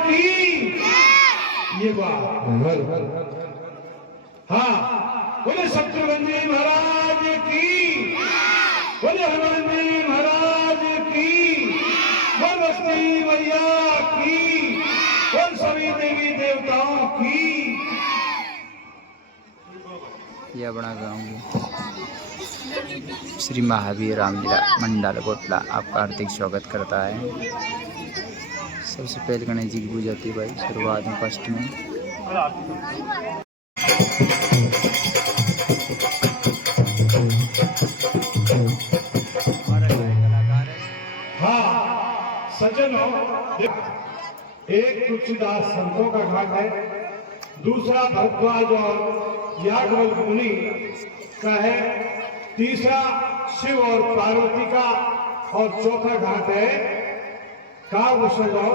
की ये बात। हाँ, बोले शत्रुघ्न जी महाराज की, बोले हनुमान जी महाराज की, बोल बस्ती मैया की, बोल सभी देवी देवताओं की। ये अपना गाँव श्री महावीर रामलीला मंडल कोटला आपका हार्दिक स्वागत करता है। सबसे पहले गणेश जी की पूजा होती है भाई, शुरुआत में फर्स्ट में। हाँ सज्जनों, एक तुलसीदास संतों का घाट है, दूसरा भरद्वाज और याज्ञवल्क्य मुनि का है, तीसरा शिव और पार्वती का, और चौथा घाट है काव्यभूषण और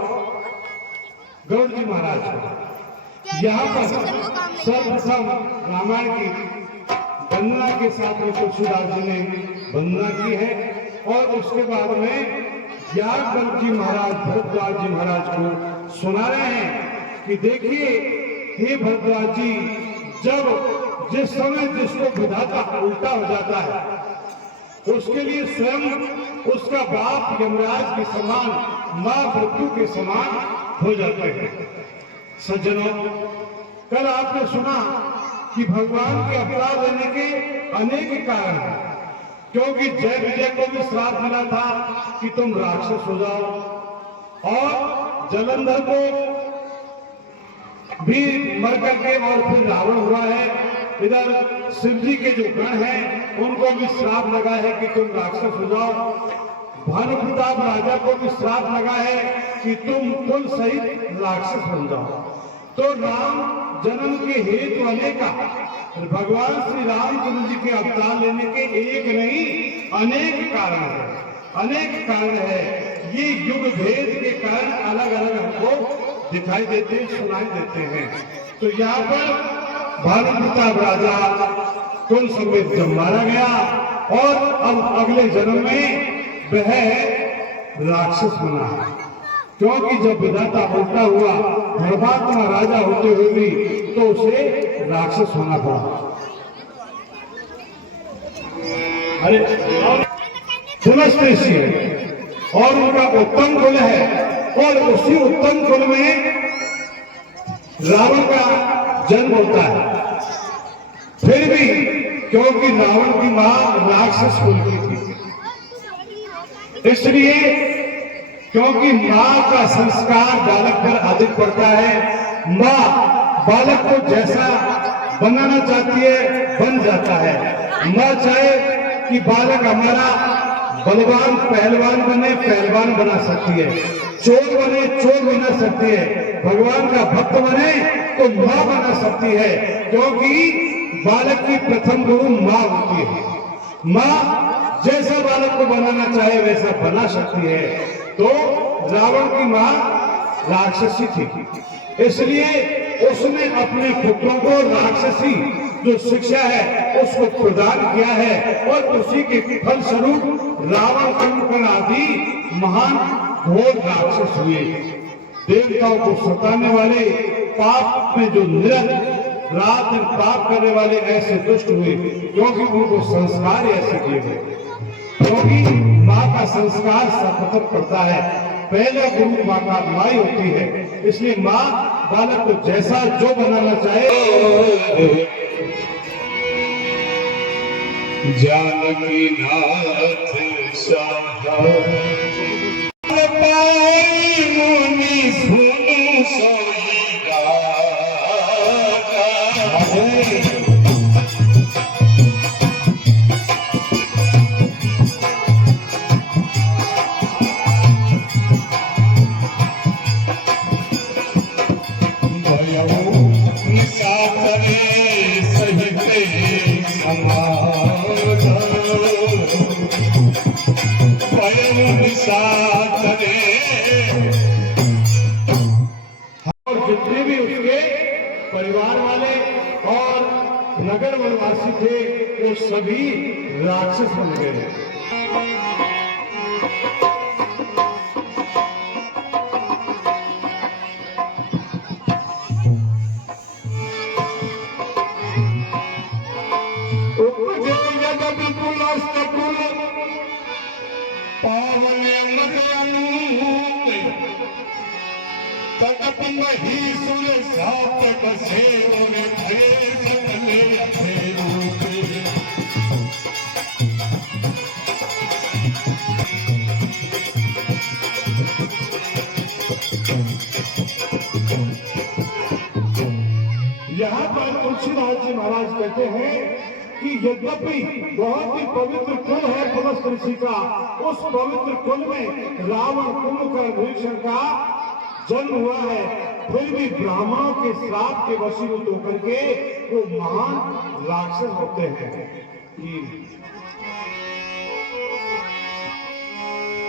गौड़ जी महाराज का। यहाँ पर सर्वप्रथम रामायण की वंदना के साथ में तुलसीदास जी ने वंदना की है, और उसके बाद में याज्ञवल्क्य जी महाराज भरद्वाज जी महाराज को सुना रहे हैं कि देखिए हे भरद्वाज जी, जब जिस समय जिसको विधाता उल्टा हो जाता है उसके लिए स्वयं उसका बाप यमराज के समान, मां मृत्यु के समान हो जाते हैं। सज्जनों, कल आपने सुना कि भगवान के अवतार लेने के अनेक कारण हैं, क्योंकि जय विजय को भी श्राप मिला था कि तुम राक्षस हो जाओ, और जलंधर को भी मर करके और फिर रावण हुआ है। इधर शिव जी के जो गण हैं उनको भी श्राप लगा है कि तुम राक्षस हो जाओ। भानु प्रताप राजा को भी श्राप लगा है कि तुम कुल सहित राक्षस बन जाओ। तो राम जन्म के हेतु अनेका, भगवान श्री रामचंद्र जी के अवतार लेने के एक नहीं अनेक कारण है, अनेक कारण है। ये युग भेद के कारण अलग अलग हमको दिखाई देते, सुनाई देते हैं। तो यहाँ पर भानु प्रताप राजा कुल समेत जब मारा गया, और अब अगले जन्म में वह राक्षस बना, क्योंकि जब विधाता उल्टा हुआ, धर्मात्मा राजा होते हुए भी, तो उसे राक्षस होना पड़ा। अरे पुनस्तेशी है और उनका उत्तम कुल है, और उसी उत्तम कुल में रावण का जन्म होता है। फिर भी क्योंकि रावण की मां राक्षस कुल की थी, इसलिए क्योंकि मां का संस्कार बालक पर अधिक पड़ता है, मां बालक को जैसा बनाना चाहती है बन जाता है। मां चाहे कि बालक हमारा बलवान पहलवान बने, पहलवान बना सकती है, चोर बने, चोर बना सकती है, भगवान का भक्त बने तो मां बना सकती है, क्योंकि बालक की प्रथम गुरु मां होती है। मां जैसा बालक को बनाना चाहे वैसा बना सकती है। तो रावण की मां राक्षसी थी, इसलिए उसने अपने पुत्रों को राक्षसी जो शिक्षा है उसको प्रदान किया है, और उसी के फलस्वरूप रावण कुंभकर्ण आदि महान घोर राक्षस हुए। देवताओं को सताने वाले, पाप में जो निरंतर रात दिन पाप करने वाले ऐसे दुष्ट हुए, क्योंकि उनको संस्कार ऐसे दिए गए। क्योंकि माँ का संस्कार सर्वप्रथम पड़ता है, पहला गुरु माँ का माँ ही होती है, इसलिए माँ बालक को जैसा जो बनाना चाहे। जानकी नाथ मुनि सुनु सोईगा। और जितने भी उसके परिवार वाले और नगर वनवासी थे वो सभी राक्षस बन गए। तड़प मही सुर साप बसे और भय सकले अपने रूप यहाँ पर तुलसीदास जी महाराज कहते हैं कि यद्यपि बहुत ही पवित्र कुल है पुलस्त ऋषि का, उस पवित्र कुल में रावण कुंभकर्ण का जन्म हुआ है, फिर भी ब्राह्मणों के श्राप के वशीभूत होकर के वो महान राक्षस होते हैं।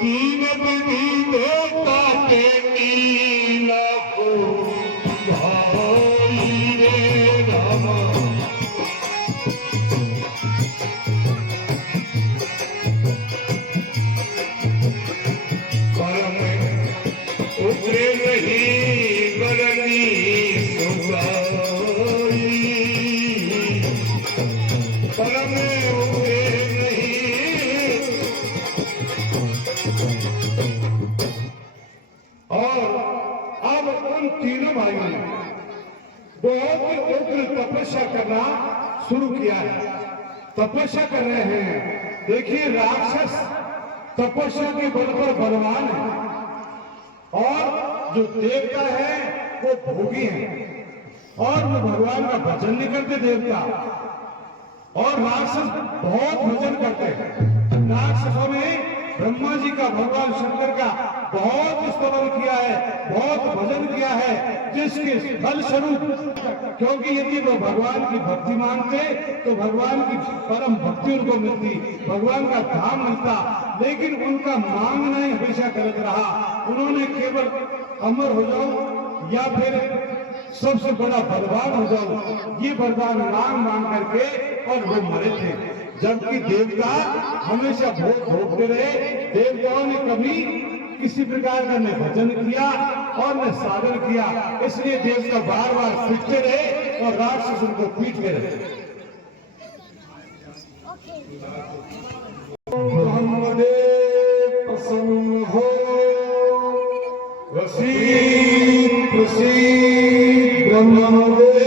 तीन विधि देवता के नीला को भाई रे राम, परम उग्रे नहीं बरनी सुगाई, परम उग्रे नहीं। और अब उन तीनों भाइयों ने बहुत ही उग्र तपस्या करना शुरू किया है, तपस्या कर रहे हैं। देखिए राक्षस तपस्या के बल पर बलवान है और जो देवता है वो भोगी है और वो भगवान का भजन नहीं करते देवता, और राक्षस बहुत भजन करते हैं। राक्षसों ने ब्रह्मा जी का, भगवान शंकर का बहुत स्तवन किया है, बहुत भजन किया है, जिसके फल स्वरूप, क्योंकि यदि वो भगवान की भक्ति मानते तो भगवान की परम भक्ति उनको मिलती, भगवान का धाम मिलता, लेकिन उनका मांगना ही हमेशा गलत रहा। उन्होंने केवल अमर हो जाओ या फिर सबसे बड़ा बलवान हो जाओ, ये वरदान मांग करके और वो मरे थे। जबकि देवता हमेशा भोग भोगते रहे, देवताओं ने कभी किसी प्रकार का न भजन किया और न साधन किया, इसलिए देवता बार बार पीटते रहे और राक्षस उनको पीटते रहे। प्रसन्न हो प्रसीद प्रसीद ब्रह्मदेव,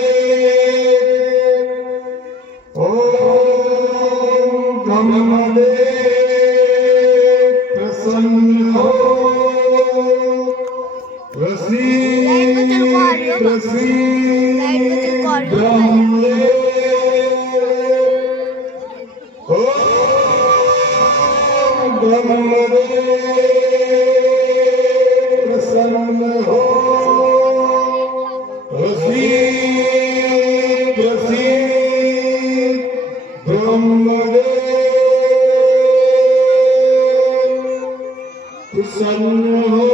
ओम ब्रह्मदेव प्रसन्न हो प्रसीद प्रसीद ब्रह्मदेव, ओम ब्रह्मदेव प्रसन्न हो प्रसीद प्रसीद ब्रह्मदेव प्रसन्न हो।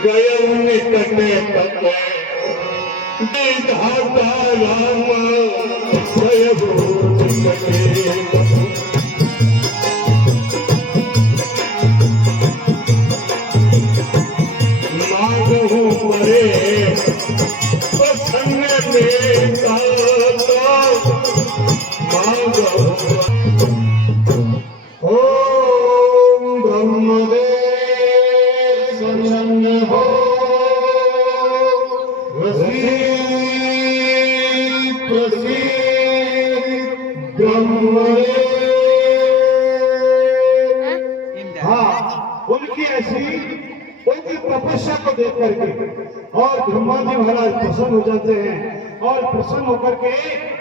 गयो निकटे पते विधाता राम, गयो निकटे माधव परे प्रसन्न देवता माधव। ओम ब्रह्मदेव प्रसन्न हो प्रसीद प्रसीद ब्रह्मदेव। हाँ, उनकी ऐसी उनकी तपस्या को देख करके और ब्रह्मा जी महाराज प्रसन्न हो जाते हैं और प्रसन्न होकर के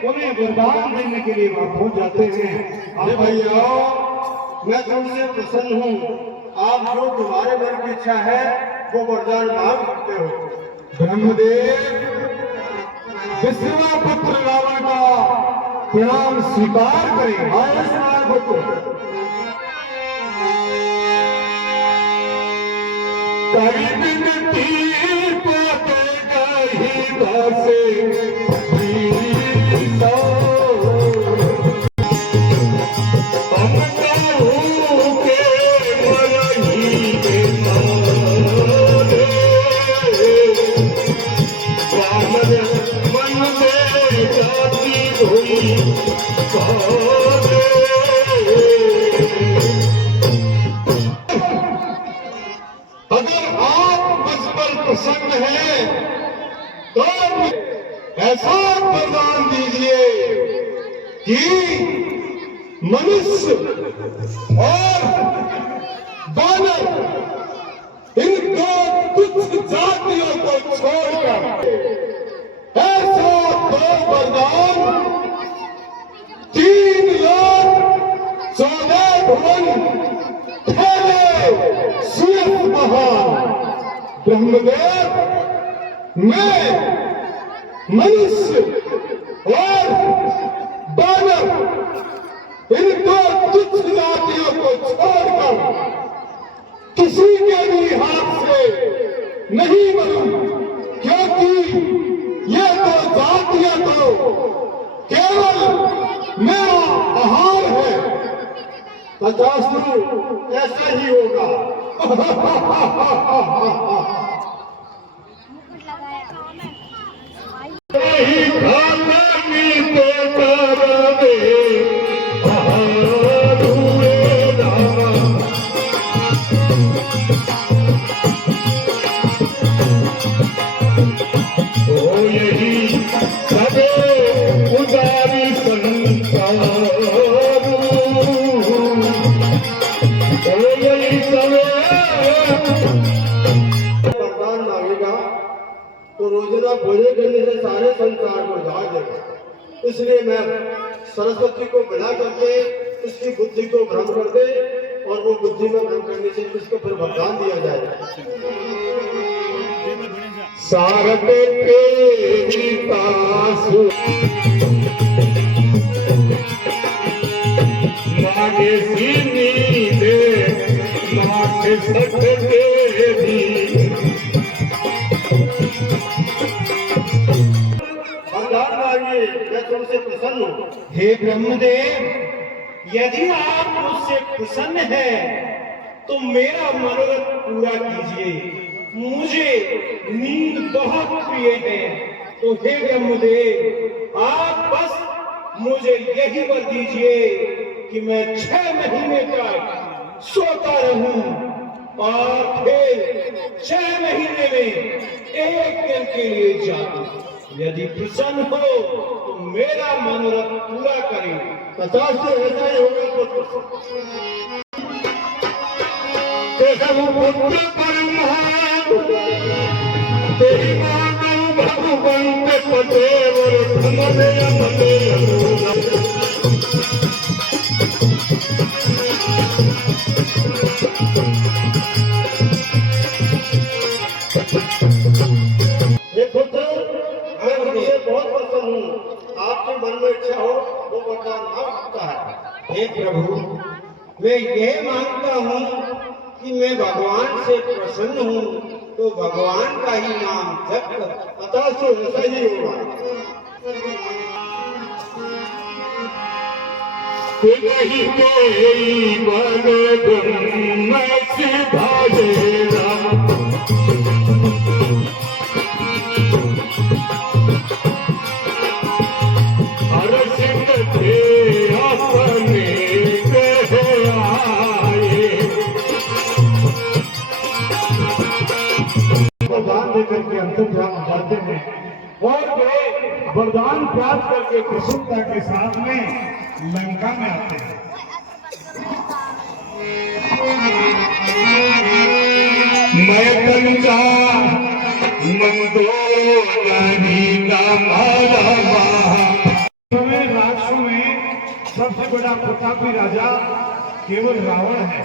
उन्हें वरदान देने के लिए वहां पहुंच जाते हैं। अरे भैया, मैं तुमसे प्रसन्न हूँ, आप जो तुम्हारे मन की इच्छा है वो वरदान मांग सकते हो। ब्रह्मदेव विश्वा पुत्र रावण का प्रणाम स्वीकार करें। पुत्र कभी विनती पाते कहीं दासे पर प्रसन्न है तो ऐसा वरदान दीजिए कि मनुष्य और वानर इन दो तुच्छ जातियों को छोड़कर ऐसा दो वरदान 3 लाख 14 भुवन फैले सूरत महान ब्रह्मदेव मैं मनुष्य और वानर इन दो तुच्छ जातियों को छोड़कर किसी के भी हाथ से नहीं बनूं, क्योंकि ये दो जातियां तो केवल मेरा आहार है। तथास्तु ऐसा ही होगा। वरदान मांगेगा तो रोजाना भोजन करने से सारे संसार को उजाड़ देगा। इसलिए मैं सरस्वती को बिना करके उसकी बुद्धि को भ्रम कर दे और वो बुद्धि में भ्रम करने से उसको फिर वरदान दिया जाएगा। सारदे तेरी तासु मागे सीनी दे मागे सकते दी वरदान मांगिए, मैं तुमसे प्रसन्न हूँ। हे ब्रह्मदेव, यदि आप मुझसे प्रसन्न हैं तो मेरा मनोरथ पूरा कीजिए। मुझे नींद बहुत प्रिय है, तो हे ब्रह्मदेव आप बस मुझे यही वर दीजिए कि मैं 6 महीने तक सोता रहूं और फिर 6 महीने में 1 दिन के लिए जागूं। यदि प्रसन्न हो तो मेरा मनोरथ पूरा करें। तथास्तु ऐसा ही होगा। तेरी मानव भगवंत पटेव बहुत पसंद हूँ। आपके मन में इच्छा हो वो वरदान मांग सकता है। हे प्रभु, मैं यह मांगता हूँ कि मैं भगवान से प्रसन्न हूँ तो भगवान का ही नाम जप कर। तथास्तु ऐसा ही होगा। नहीं कोई ब्रह्म सिधारेगा हर सिंह थे अपने कहे आए। वरदान देकर के अंतर्ध्यान जाते हैं और वे वरदान प्राप्त करके प्रसन्नता के साथ में लंका में आते हैं। मैं लंका राक्षसों में सबसे बड़ा प्रतापी राजा केवल रावण है।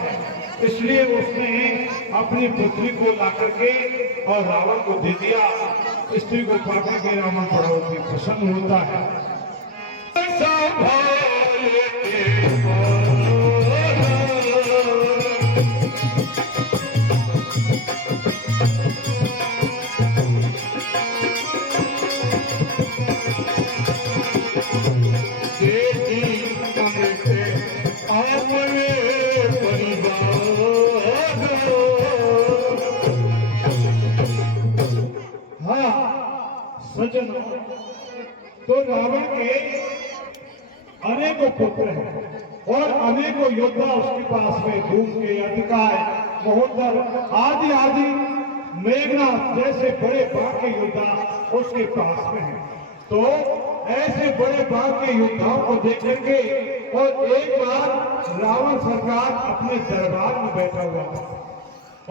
इसलिए उसने अपनी पुत्री को ला करके और रावण को दे दिया। स्त्री को पाकर के रावण बहुत ही प्रसन्न होता है। सज्जन, तो रावण के अनेकों पुत्र हैं और अनेकों योद्धा उसके पास में धूम के अधिकार महोदर आदि आदि मेघनाथ जैसे बड़े बाघ के योद्धा उसके पास में हैं। तो ऐसे बड़े बाघ के योद्धाओं को देख करके और एक बार रावण सरकार अपने दरबार में बैठा हुआ था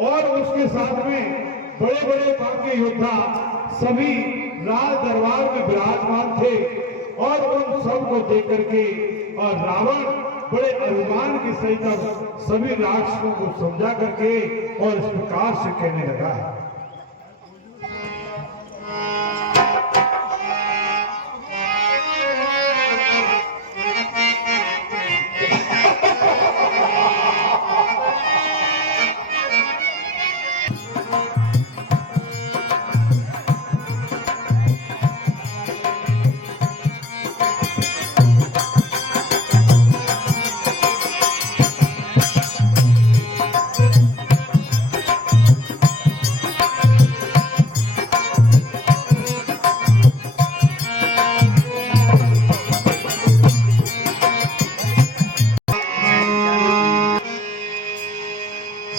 और उसके साथ में बड़े बड़े बाघ के योद्धा सभी राज दरबार में विराजमान थे और उन सब को देख करके और रावण बड़े अभिमान के सहित सभी राक्षसों को समझा करके और इस प्रकार से कहने लगा है।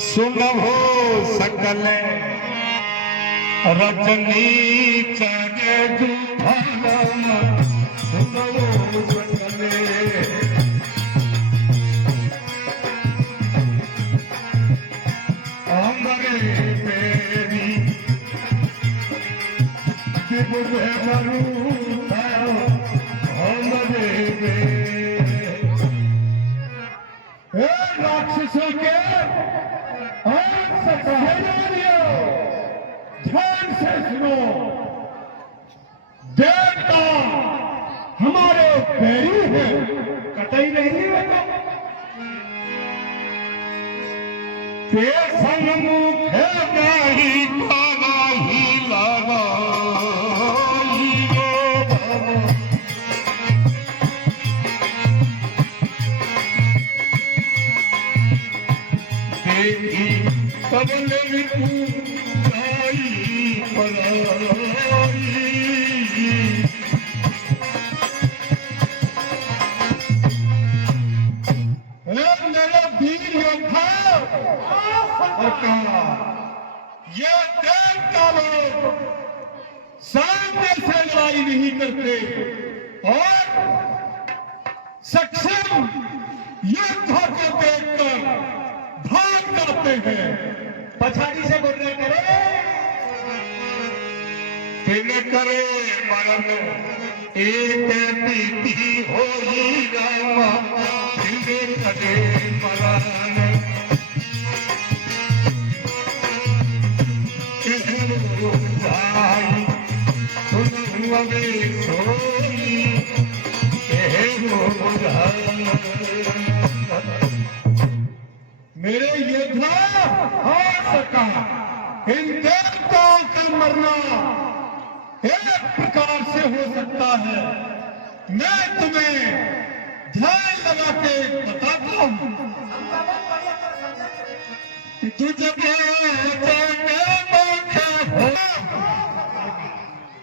सुनहो सकल रजनी चढ़े जुभानम सुनहो सकल अमरे मेरी दिव्य मरूप अमरे राक्षसों के ध्यान से सुनो, देवता हमारे बैरी है, कतई नहीं है। ते सन्मुख नहीं ही लगा सबने मेरा वीर योद्धा ये देवता लोग सामने से लड़ाई नहीं करते और सक्षम योद्धा को देखकर भाग जाते हैं। पछाड़ी से बोलने करे करे मरण एक पीती हो रामा करे मरण सोई मेरे योद्धा हो सका इन देवताओं का मरना एक प्रकार से हो सकता है। मैं तुम्हें ध्यान लगा के बताता हूं।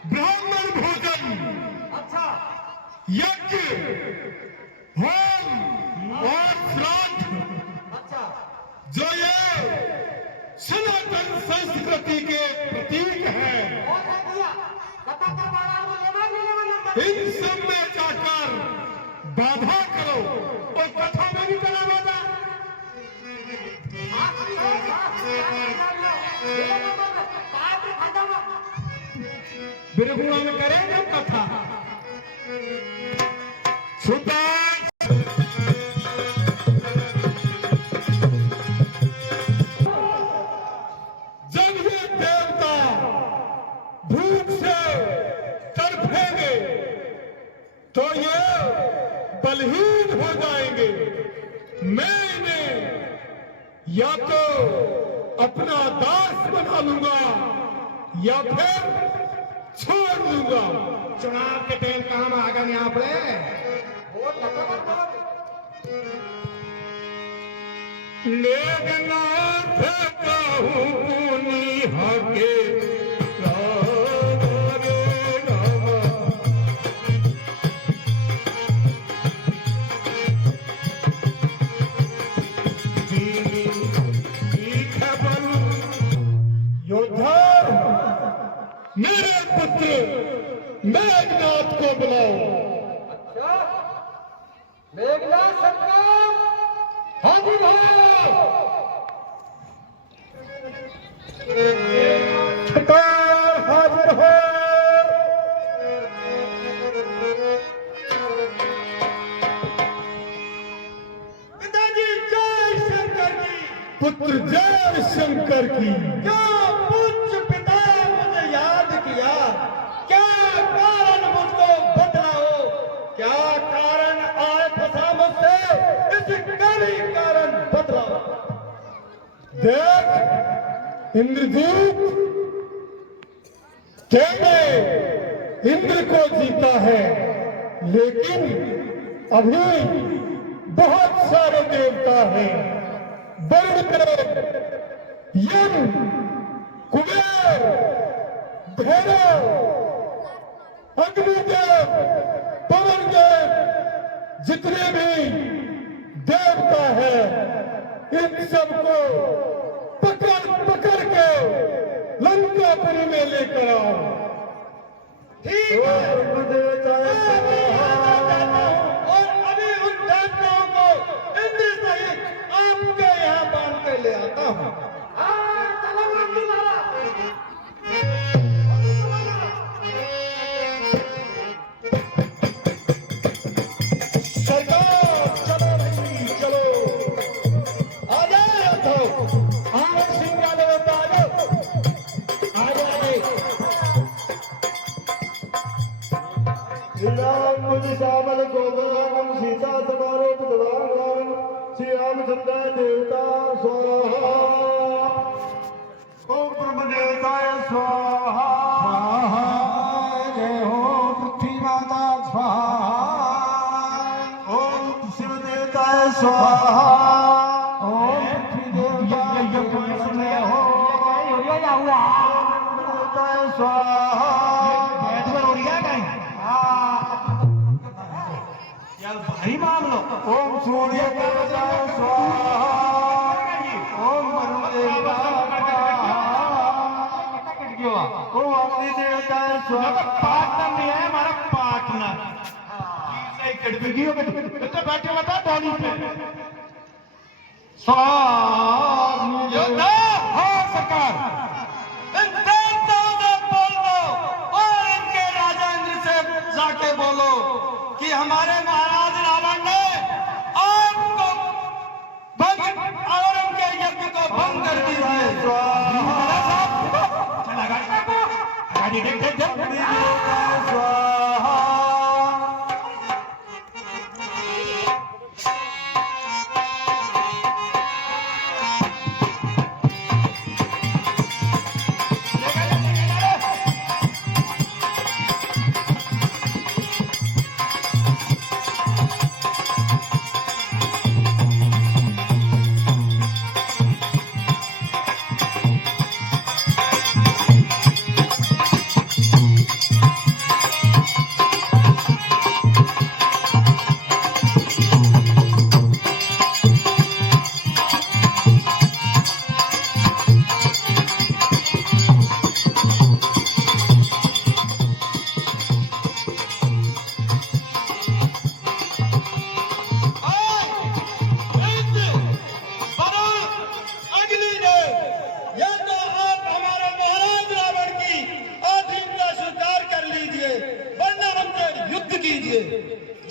ब्राह्मण भोजन यज्ञ होम और श्राद्ध जो ये सनातन संस्कृति के प्रतीक है, इन सब में जाकर बाधा करो और कथा में भी करा बाधा। बिरगुआ में करेंगे कथा छुपा तो ये बलहीन हो जाएंगे। मैं इन्हें या तो अपना दास बना लूंगा या फिर छोड़ दूंगा। चुनाव के टाइम काम आगा नहीं आप लेना हके योद्धा मेरे पुत्र मेघनाथ को बुलाओ। मेघनाथ सरकार हाजिर हो। सरकार हाजिर हो। पिताजी जय शंकर की। पुत्र जय शंकर की। क्या पूज्य पिता मुझे याद किया? क्या कारण मुझको बतलाओ? क्या कारण आए फंसा मुझसे? इस कड़ी कारण बतलाओ। देख इंद्रजीत, कैसे इंद्र को जीता है, लेकिन अभी बहुत सारे देवता हैं। वरुणदेव, यम, कुबेर, भैरव, अग्निदेव, पवनदेव, जितने भी देवता हैं, इन सबको पकड़ पकड़ के लंकापुरी में लेकर आओ। ठीक है। और अभी उन देवताओं को इंद्र सहित आपके यहाँ बांध कर ले आता हूँ। सरकार चलो भाई चलो, आ जाए तो आओ सिंह देवता आ जाए। श्री राम मुझ श्यामल गोवर्धन सीता समारोप दवान श्री रामचंद्र देवता स्वाहा। ओम ब्रह्म देवताय स्वाहा। जय हो पृथ्वी माता स्वाहा। ओम शिव देवताय स्वाहा। ओम पृथ्वी देवताय हो देवताय स्वाहा। भारी मान लो। ओम सूर्य देवताय स्वाहा। ओम वरुण देवताय स्वाहा। ओम अग्नि देवताय स्वाहा। पार्टनर नहीं है हमारा पार्टनर। तो बैठे हुआ था डॉली पे। योद्धा, हाँ सरकार। इन देवताओं से बोल दो और इनके राजा इंद्र से जाके बोलो कि हमारे महाराज रावण ने आपको भंग और उनके यज्ञ को भंग कर दिया है। चला गाड़ी देख देख देख। स्वाहा।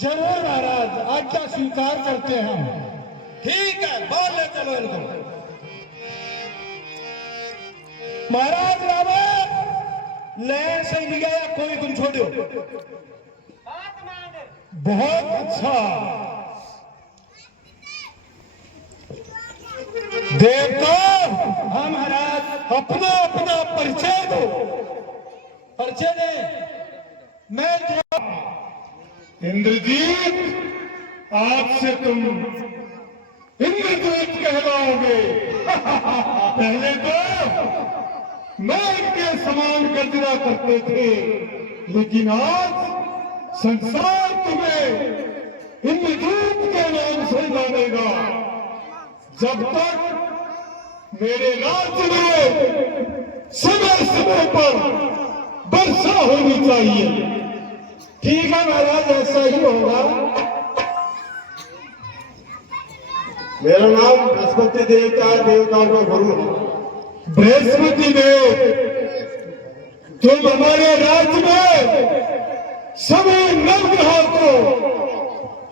जरूर महाराज, आज्ञा स्वीकार करते हैं हम। ठीक है, बाहर ले चलो इनको। महाराज रावण लैंड से लिया या कोई गुम छोड़ो। बहुत अच्छा। देवता, हाँ महाराज, अपना अपना परिचय दो। परिचय दे। मैं इंद्रजीत, आज से तुम इंद्रजीत कहलाओगे। पहले तो मैं इनके समान गर्जना करते थे, लेकिन आज संसार तुम्हें इंद्रजीत के नाम से जानेगा। जब तक मेरे राज्य में समय समय पर वर्षा होनी चाहिए। ठीक है महाराज, ऐसा ही होगा। मेरा नाम बृहस्पति देवता है, देवताओं का गुरु है। बृहस्पति देव, तुम हमारे राज्य में सभी नवग्रहों को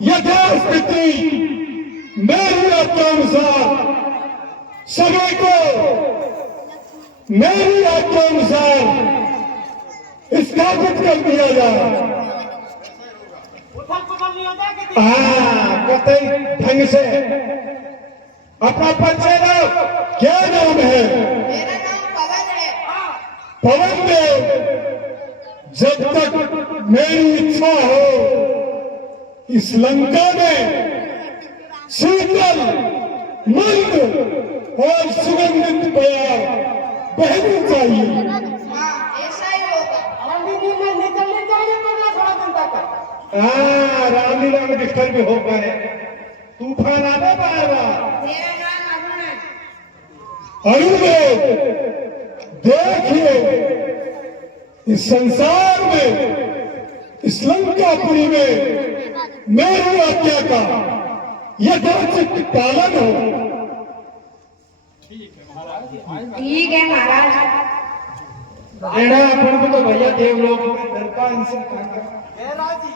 यथास्थिति मेरी आज्ञानुसार सभी को मेरी आज्ञानुसार स्थापित कर दिया जाए। हाँ, कतई ढंग से। अपना परिचय दो। क्या नाम है? मेरा नाम पवन है। पवन देव, जब तक मेरी इच्छा हो इस लंका में शीतल मंद और सुगंधित प्यार बहनी चाहिए। हाँ, ऐसा ही होगा। हाँ, रामलीला में डिस्टर्ब भी हो पाए, तूफान आने पाएगा। मेरा नाम अरुण है। अरुण देव, देखिए इस संसार में इस लंकापुरी में मेरी आज्ञा का यथोचित पालन हो। ठीक है महाराज। बेड़ा अपन को तो भैया देवलोक में डरता इनसे जय राजी।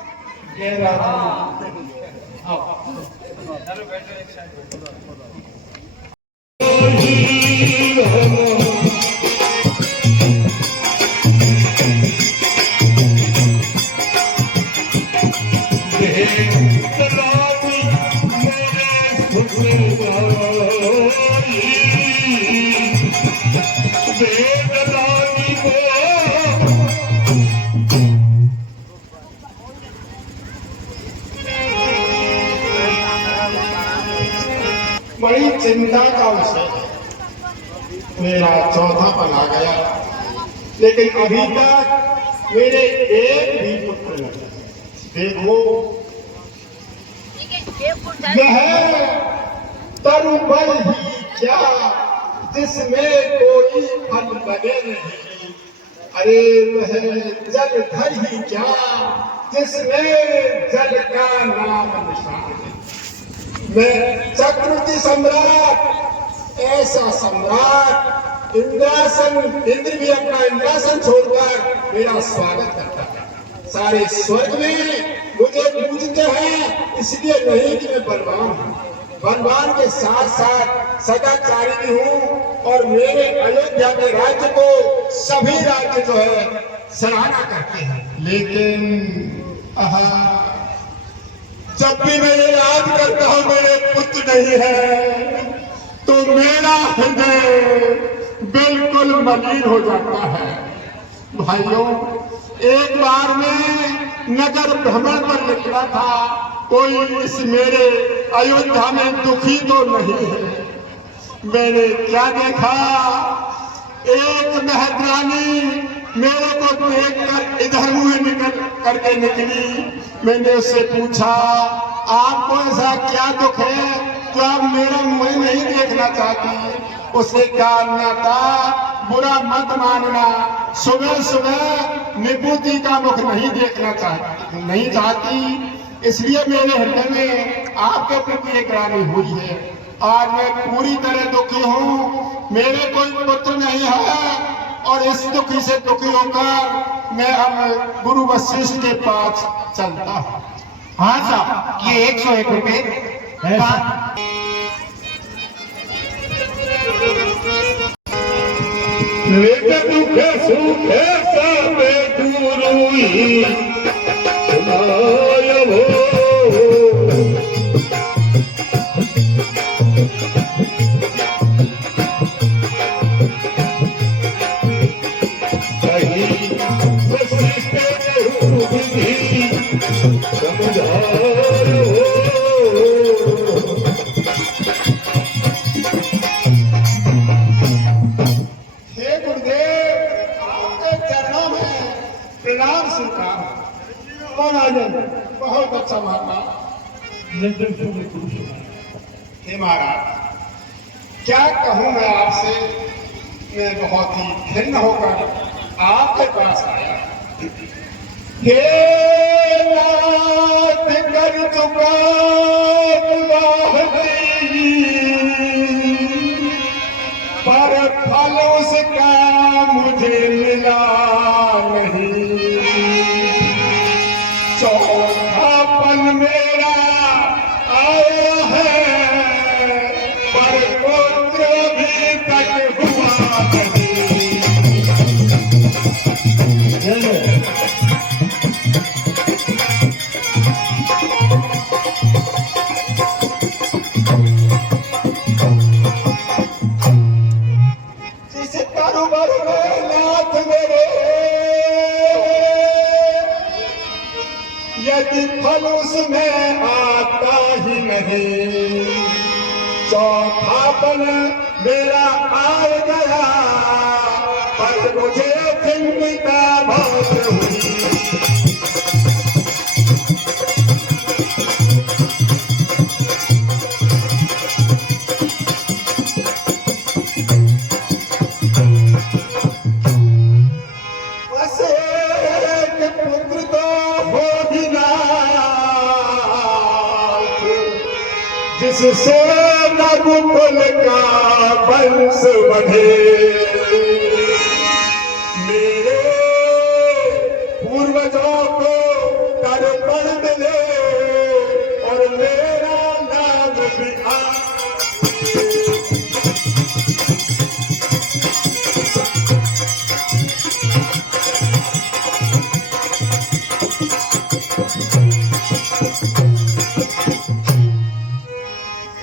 बड़ी चिंता का विषय है। मेरा चौथा पल आ गया, लेकिन अभी तक मेरे एक भी पुत्र नहीं। देखो, यह तरुबल ही क्या जिसमें कोई फल लगे नहीं। अरे वह जलधर ही क्या जिसमें जल का नाम निशान है। मैं चक्रवर्ती सम्राट, ऐसा सम्राट इंद्र भी अपना इंद्रासन छोड़कर मेरा स्वागत करता है। सारे स्वर्ग में मुझे पूजते हैं, इसलिए नहीं कि मैं बलवान हूँ, बलवान के साथ साथ सदाचारी भी हूँ। और मेरे अयोध्या के राज्य को सभी राज्य जो है सराहना करते हैं। लेकिन जब भी मैं ये याद करता हूँ मेरे पुत्र नहीं है, तो मेरा हृदय बिल्कुल मलिन हो जाता है। भाइयों, एक बार मैं नगर भ्रमण पर निकला था, कोई इस मेरे अयोध्या में दुखी तो नहीं है। मैंने क्या देखा, एक महरानी मेरे को देखकर इधर मुंह निकल करके निकली। मैंने उससे पूछा, आपको ऐसा क्या दुख है जो आप मेरा मुंह नहीं देखना चाहती? उसने कहा, नाता बुरा मत मानना, सुबह सुबह निपुति का मुख नहीं देखना चाहती, इसलिए मेरे हृदय में आपके प्रति एक ग्लानि हुई है। आज मैं पूरी तरह दुखी हूँ, मेरे कोई पुत्र नहीं है, और इस दुखी से दुखी होकर मैं अब गुरु वशिष्ठ के पास चलता हूँ। हाँ साहब, ये 101 रुपए लेके दुखे सुखे साबे गुरुई सुनाय हो। बहुत अच्छा महाराज। हे महाराज, क्या कहूँ मैं आपसे, मैं बहुत ही खिन्न होकर आपके पास आया। हे नाथ कर चुका पर फल उसका मुझे मिला नहीं। चौथापन मेरा आया है पर पुत्र अभी तक हुआ नहीं। जिस कारोबार में नाथ मेरे यदि फल उसमें आता ही नहीं। चौथापन मेरा आ गया पर मुझे चिंता बहुत हुई। बस एक पुत्र तो हो भी नाथ जिससे रघुकुल का वंश बढ़े। मेरे पूर्वजों को तर्पण मिले और मेरा नाम भी आ।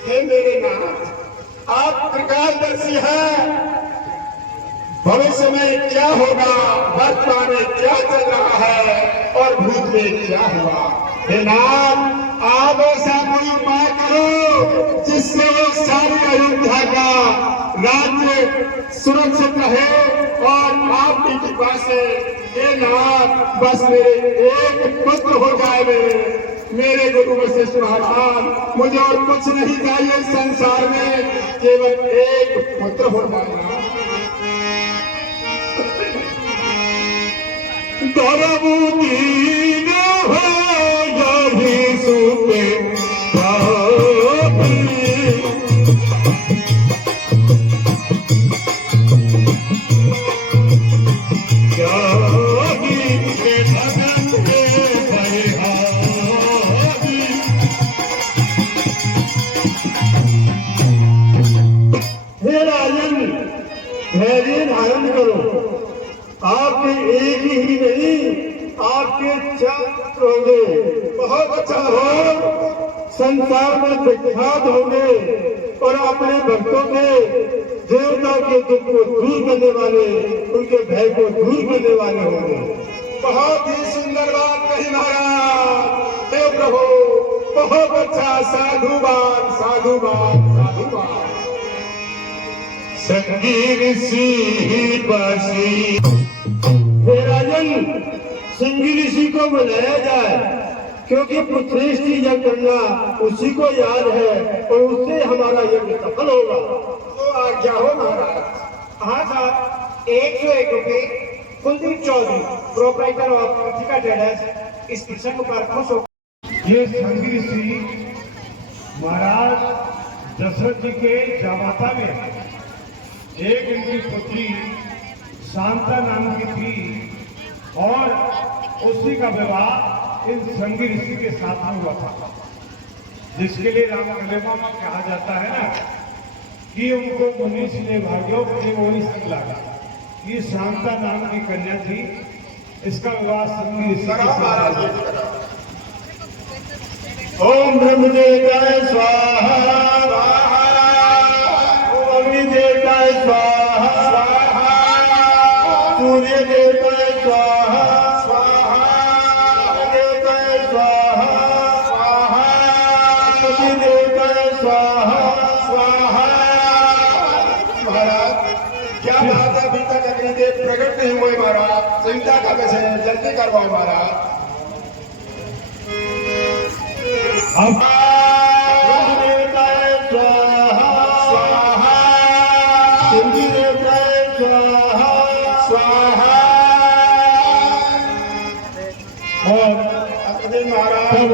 हे मेरे नाथ, आप त्रिकालदर्शी हैं। भविष्य में क्या होगा, वर्तमान में क्या चल रहा है और भूत में क्या हुआ। हे नाथ, आप ऐसा कोई उपाय करो जिससे सारी अयोध्या का राज्य सुरक्षित रहे और आपकी कृपा से हे नाथ बस मेरे एक पुत्र हो जाए। मेरे गुरु वशिष्ठ महाराज, मुझे और कुछ नहीं चाहिए संसार में, केवल एक पुत्र हो जाए। दीन हो यही सुते धैर्य धारण करो। आपके एक ही नहीं, आपके 4 पुत्र होंगे। बहुत अच्छा हो, संसार में विख्यात होंगे और अपने भक्तों के देवताओं के दुख को दूर करने वाले, उनके भय को दूर करने वाले होंगे। बहुत ही सुंदर बात कही महाराज। हे प्रभु, बहुत अच्छा, साधुवान साधुवान साधुवान। संगी ऋषि बसी। हे राजन, संगी ऋषि को बुलाया जाए क्योंकि पुत्रेष्टि यज्ञ करना उसी को याद है और उससे हमारा यज्ञ सफल होगा। तो आज्ञा हो महाराज। हाँ साहब, 101 रुपए कुलदीप चौधरी, प्रोप्राइटर ऑफ पत्रिका ट्रेडर्स, इस प्रसंग पर खुश हो। ये संगी ऋषि महाराज दशरथ जी के जामाता में है। एक इनकी पुत्री शांता नाम की थी और उसी का विवाह इन संगी ऋषि के साथ में हुआ था, जिसके लिए रामकलेवा में कहा जाता है ना कि उनको मुनीष ने भाग्यो मुनीष लगा। ये शांता नाम की कन्या थी, इसका विवाह संगी ऋषि के साथ। ओम ब्रह्मदेवाय स्वाहा, अग्नि देवताय स्वाहा, सूर्य देवताय स्वाहा, देवताय स्वाहा, पति देवताय स्वाहा। महाराज, क्या बात है, अभी तक अग्निदेव प्रकट नहीं हुए महाराज। चिंता का विषय है, जल्दी करवाओ महाराज। देवताय स्वाहा, स्वाहा, स्वाहा, स्वाहा। और अरे महाराज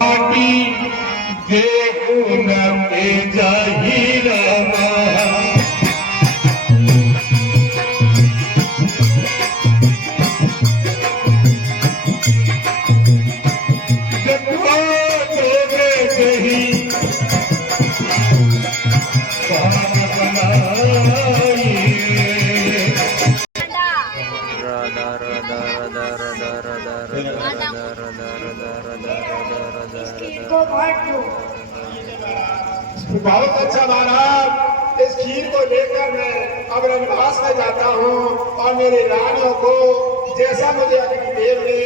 पार्टी गेहूं के जाहिर राधा राधा राधा राधा राधा राधा राधा राधा राधा राधा राधा खीर को बांट दो। बहुत अच्छा महाराज, इस खीर को लेकर मैं अब रंगवास में जाता हूँ और मेरी रानियों को जैसा मुझे अग्निदेव ने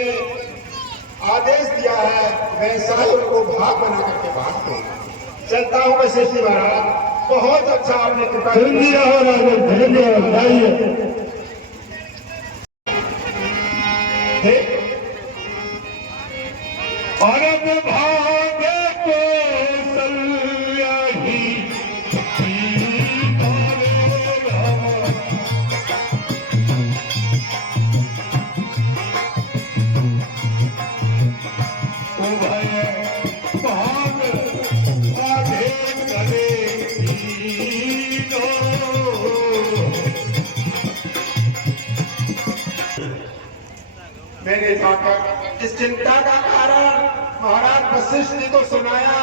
आदेश दिया है वैसा ही उनको भाग बना करके बांट दो। चलता हूँ मैं श्री महाराज, बहुत अच्छा आपने कृपा की। धन्य हो राजन, धन्य हो, जाइए। अरब भाग्य को सल्याही मैंने जाकर इस चिंता का कारण महाराज वशिष्ठ जी को सुनाया।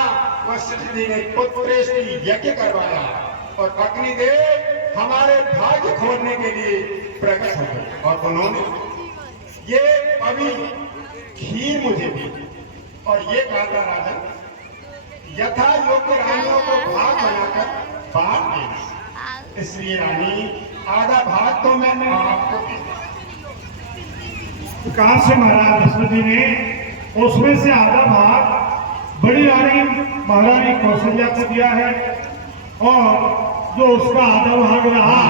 वशिष्ठ जी ने पुत्रेष्टि यज्ञ करवाया और अग्निदेव हमारे भाग्य खोलने के लिए प्रकट हो गए और उन्होंने ये अभी खीर मुझे दी और ये कहा था राजा यथा योग्य रानियों को भाग बनाकर बांट देना। इसलिए रानी आधा भाग तो मैंने आपको दिया। कहा से महाराज दशरथ जी ने उसमें से आधा भाग बड़ी रानी महारानी कौशल्या को दिया है और जो उसका आधा भाग रहा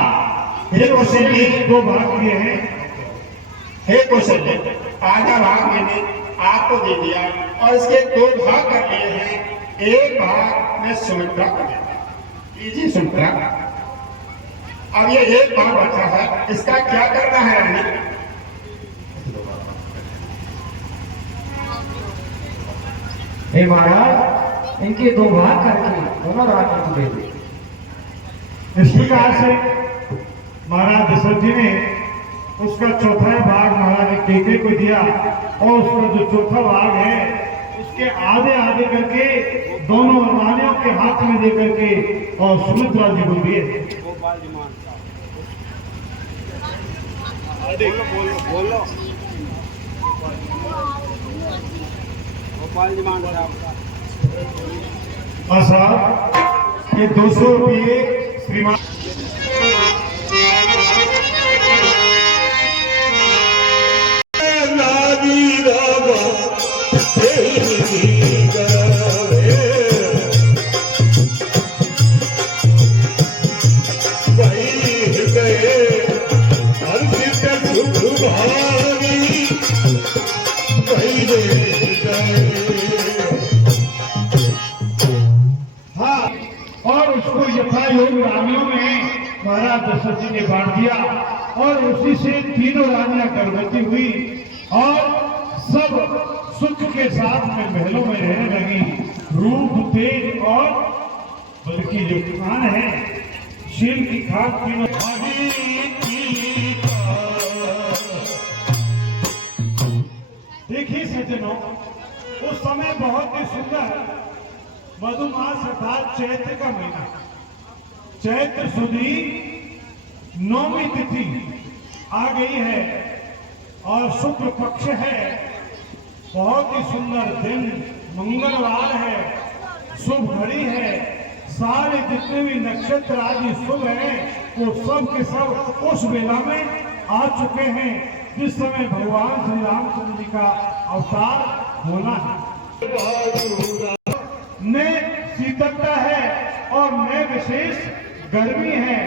हे कौशल्य, 2 भाग दिए हैं। हे कौशल्य, आधा भाग मैंने आपको दे दिया और इसके 2 भाग कर लिए हैं। एक भाग मैं सुमित्रा को दे दिया। लीजिए सुमित्रा, अब ये एक भाग बचा है, इसका क्या करना है रानी? हे महाराज, इनके 2 भाग करके दोनों रानी को दे दो। इस प्रकार से महाराज दशरथ जी ने उसका चौथा भाग महारानी कैकेयी को दिया और उसका जो चौथा भाग है उसके आधे आधे करके दोनों रानियों के हाथ में दे करके और सुमित्रा जी को दिए। और साहब ये 200 रुपये श्रीमान और उसको यथायोग रानियों में महाराज दशरथ जी ने बांट दिया और उसी से तीनों रानियां गर्भवती हुई और सब सुख के साथ में महलों में रहने लगी। रूप तेज और बल्कि जो खान है शील की खान तीनों। देखिए सज्जनों, उस समय बहुत ही सुंदर मधुमास अर्थात चैत्र का महीना, चैत्र सुदी 9वीं तिथि आ गई है और शुक्ल पक्ष है। बहुत ही सुंदर दिन, मंगलवार है, शुभ घड़ी है। सारे जितने भी नक्षत्र आदि शुभ हैं वो सब के सब उस वेला में आ चुके हैं जिस समय भगवान श्री रामचंद्र जी का अवतार होना है। न शीतलता है और न विशेष गर्मी है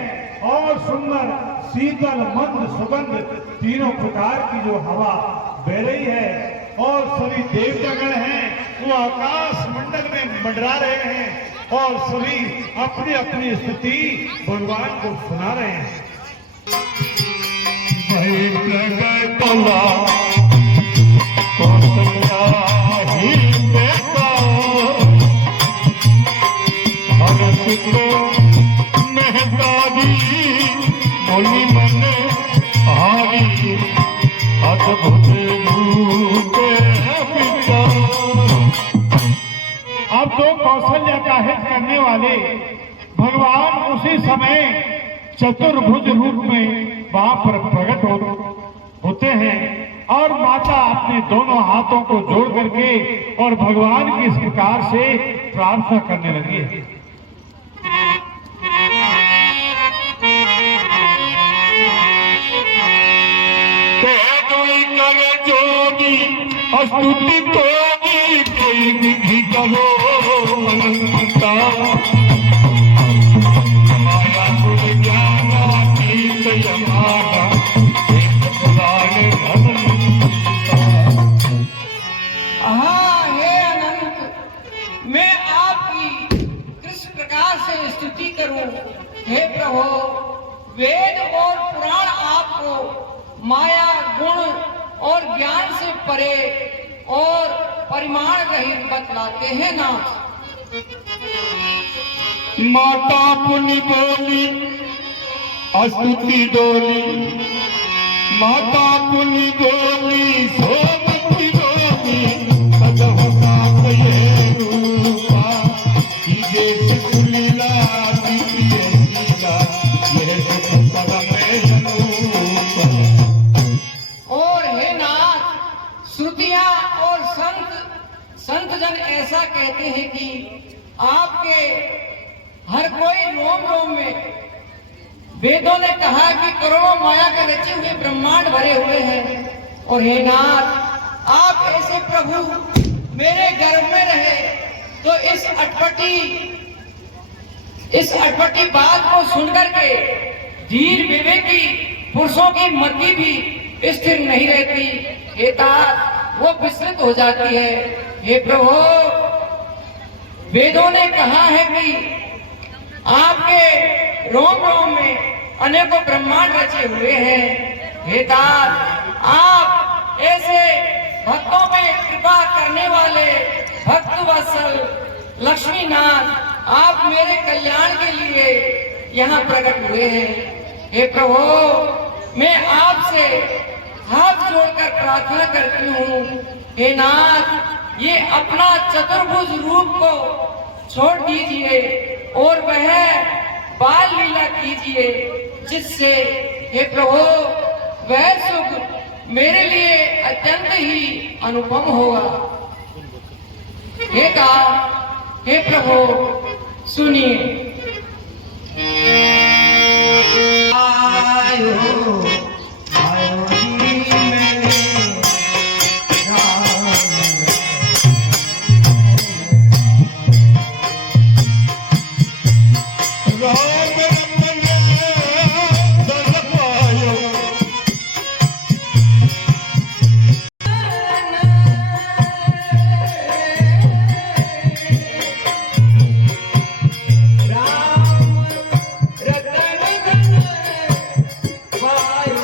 और सुंदर शीतल मंद सुगंध तीनों प्रकार की जो हवा बह रही है और सभी देवतागण हैं वो आकाश मंडल में मंडरा रहे हैं और सभी अपनी अपनी स्तुति भगवान को सुना रहे हैं। भाई अद्भुत रूप है पिता। अब तो कौशल्या का हित करने वाले भगवान उसी समय चतुर्भुज रूप में वहां पर प्रकट होते हैं और माता अपने दोनों हाथों को जोड़ करके और भगवान की इस प्रकार से प्रार्थना करने लगी है। स्तुति कोई विधि करो अनंता, माया गुण ज्ञान अतीत यमाना एक पुराण अनंता। हाँ हे अनंत, मैं आपकी किस प्रकार से स्तुति करूं। हे प्रभु, वेद और पुराण आपको माया गुण और ज्ञान से परे और परिमाण रहित बतलाते हैं ना। माता पुनि बोली स्तुति डोली, माता पुनि बोली सोमति डोली, कदम कात ये रूपा, जैसे कुलीला द्वितीय लीला, यह सुख परम अनुपा। और हे नाथ, श्रुतियां और संत जन ऐसा कहते हैं कि आपके हर कोई रोम रोम में वेदों ने कहा कि करोड़ों माया के रचे हुए ब्रह्मांड भरे हुए हैं। और हे नाथ, आप ऐसे प्रभु मेरे गर्भ में रहे तो इस अटपटी बात को सुनकर के धीर विवेकी पुरुषों की मति भी स्थिर नहीं रहती। हे तात, वो विस्तृत हो जाती है। हे प्रभु, वेदों ने कहा है कि आपके रोम रोम में अनेकों ब्रह्मांड रचे हुए हैं। हे तात, आप ऐसे भक्तों में कृपा करने वाले भक्त वत्सल लक्ष्मीनाथ, आप मेरे कल्याण के लिए यहाँ प्रकट हुए हैं। हे प्रभु, मैं आपसे हाथ जोड़कर प्रार्थना करती हूँ। हे नाथ, ये अपना चतुर्भुज रूप को छोड़ दीजिए और वह बाल लीला कीजिए, जिससे हे प्रभु वह सुख मेरे लिए अत्यंत ही अनुपम होगा। हे प्रभु सुनिए। राम रतन धन पायो।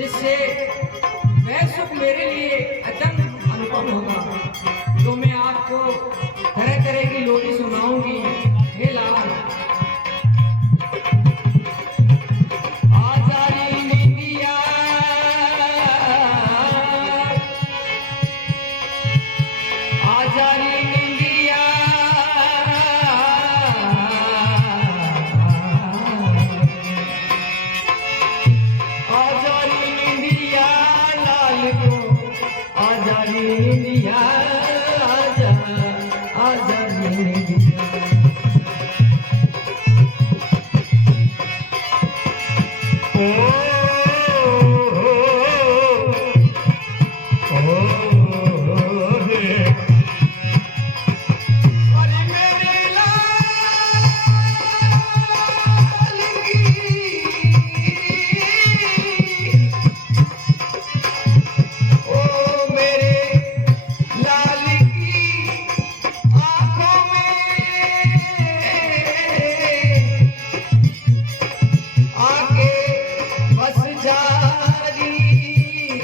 जिससे वह सुख मेरे लिए अत्यंत अनुपम होगा। तो मैं आपको तरह तरह की लोरी सुनाऊंगी। हे लाल आजारी निंदिया, आजारी निंदिया, आजारी निंदिया लाल को, आजारी निंदिया, आजा आजारी निंदिया। अरे मेरे लाल की, ओ मेरे लाल की आंखों में आके बस जा रही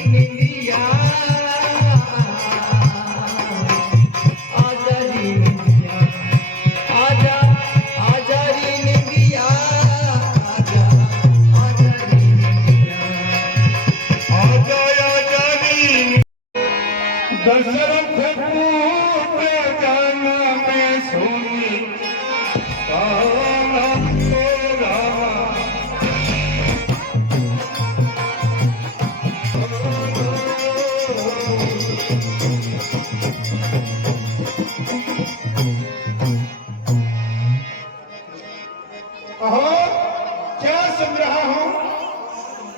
निंदिया, आजा री निंदिया, आजा आजा री निंदिया, आजा आजा री निंदिया, आजा आजा री दशरथ पूरे जन में सुनी काना तेरा। अहो, क्या सुन रहा हूँ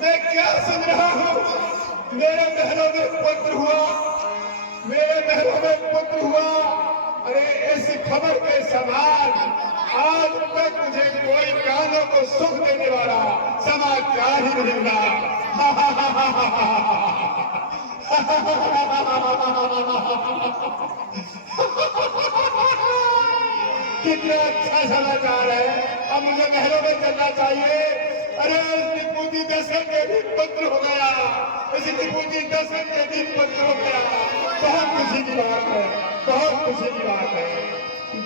मैं, क्या सुन रहा हूँ? मेरे महलों में पुत्र हुआ, मेरे महलों में पुत्र हुआ। अरे इस खबर के समान आज तक मुझे कोई कानों को सुख देने वाला समाचार ही नहीं मिला। कितना अच्छा समाचार है। अब मुझे महलों में चलना चाहिए। अरे टिप्पू दशरथ के भी पुत्र हो गया, इस टिप्पू दशरथ के भी पुत्र हो गया। बहुत खुशी की बात है, बहुत खुशी की बात है।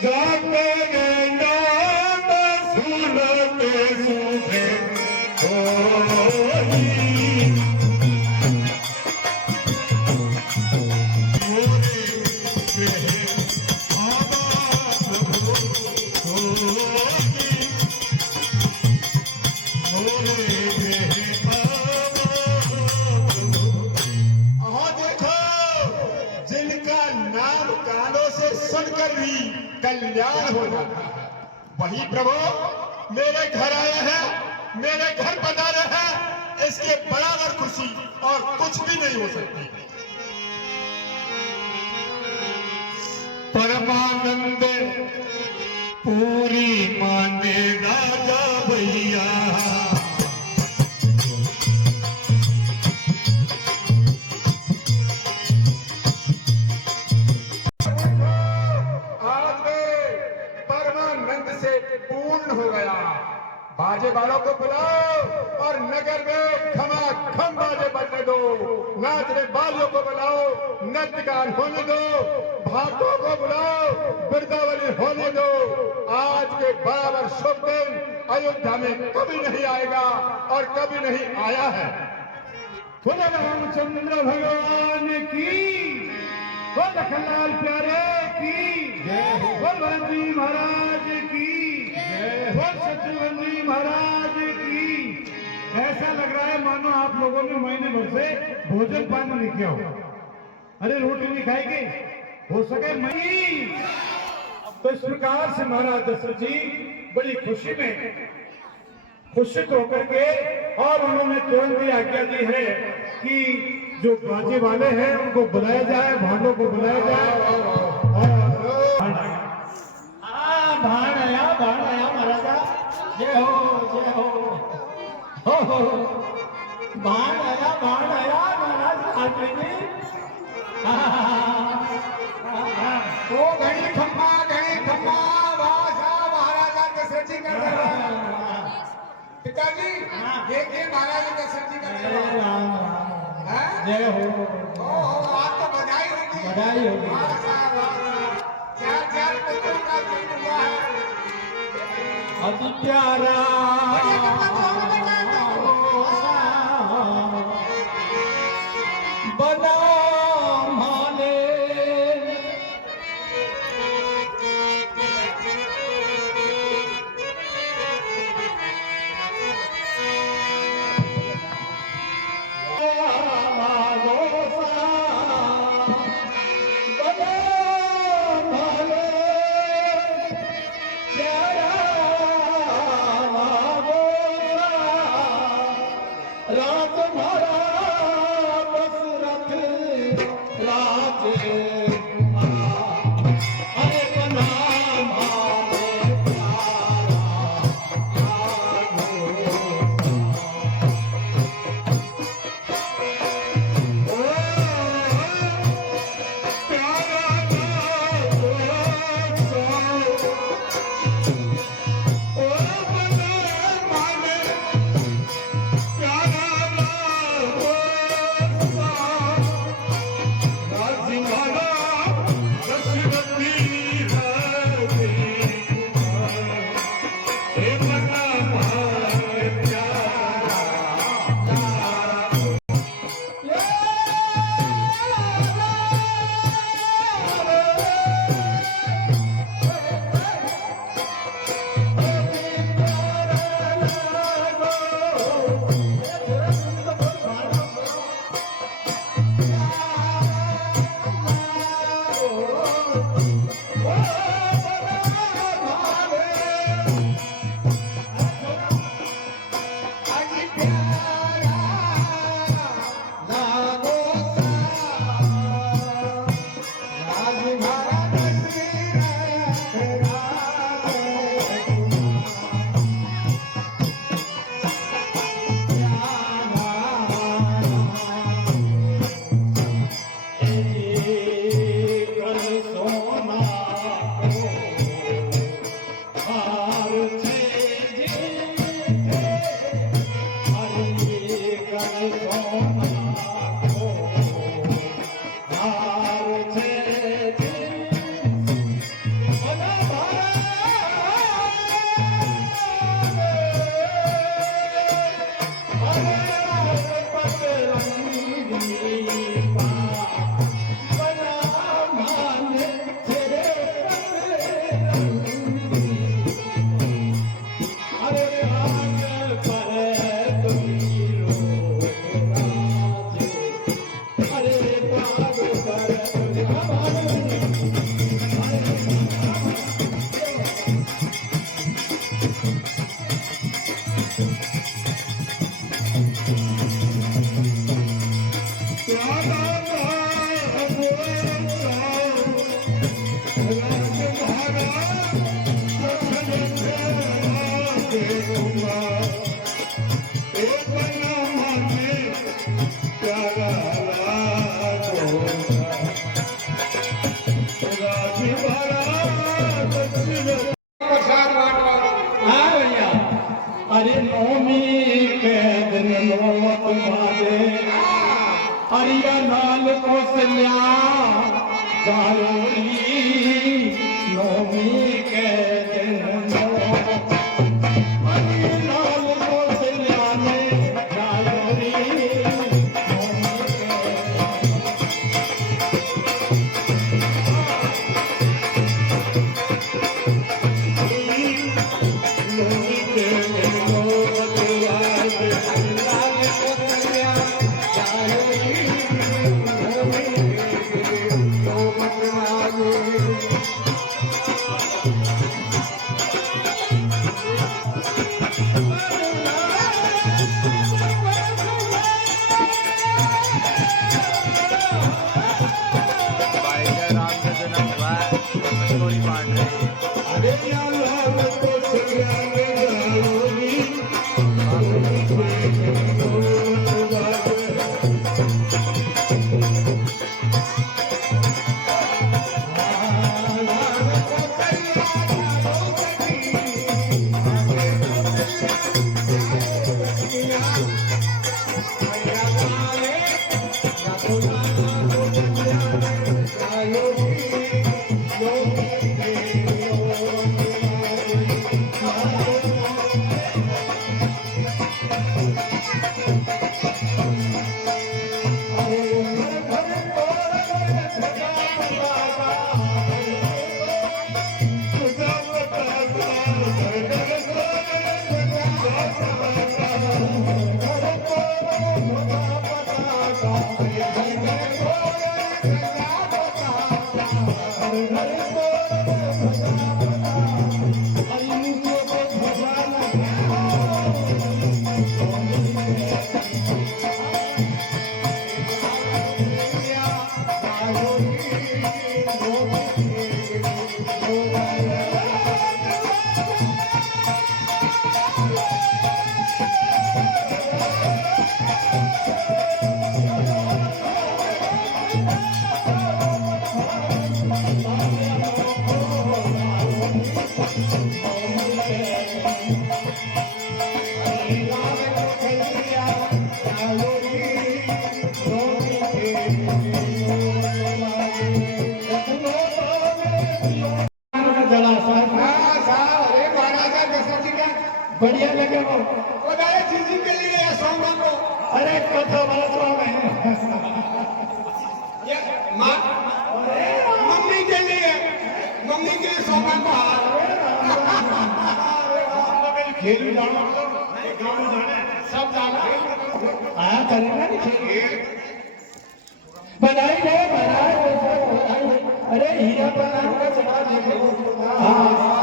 जाते गए नाम सुनते सुने होई, मोरे गृह आबाद होई, मोरे गृह आबाद होई। अहो देखो, जिनका नाम कानों से सुनकर भी कल्याण हो जाता है, वही प्रभु मेरे घर आए हैं, मेरे घर पधारे हैं। इसके बराबर खुशी और कुछ भी नहीं हो सकती। परमानंद पूरी माने राजा भैया, आज मैं परमानंद से पूर्ण हो गया। बाजे वालों को बुलाओ और नगर में खमाखम बाजे बजने दो। नाचने वालों को बुलाओ, नृत्य गान होने दो। भागों को बुलाओ, वृंदावनी होने दो। आज के बराबर शुभ दिन अयोध्या में कभी नहीं आएगा और कभी नहीं आया है। बोले रामचंद्र भगवान की, बोल लखनलाल प्यारे की, बोल भरत जी महाराज की, बोल शत्रुघ्न जी महाराज की। ऐसा लग रहा है मानो आप लोगों ने महीने भर से भोजन पानी नहीं किया हो। अरे रोटी नहीं खाएगी, हो सके मई। तो इस प्रकार से महाराज दशरथ जी बड़ी खुशी में खुशित होकर के और उन्होंने तुरंत ही आज्ञा दी है कि जो बाजे वाले हैं उनको बुलाया जाए, भांडों को बुलाया जाए। भाण आया महाराजा, जय हो जय हो। भाण आया महाराज आते जी। ओ घड़ी खम्मा वासा महाराजा दशरथ जी कर रहे हैं। पिताजी देखिए महाराजा दशरथ जी कर रहे हैं। जय हो आज तो बधाई होगी। बधाई होगी। चार पुत्रों का जन्म हुआ है। अति प्यारा बना माने रात मारा बस रथ राज अरे बना माने अरे नौमी के दिन नौमत बाजे अरिया नाल कौशल्या जालोरी नौमी के दिन नौमत अरिया नाल कौशल्या में जालोरी बढ़िया लगे वो चीजी के लिए या सोना को अरे कथा वाला तो या मम्मी के लिए सोना को हार खेल भी जाना गाँव में जाना सब जाना हाँ करेगा नहीं खेल बधाई है महाराज अरे हीरा पर आपका चढ़ा देंगे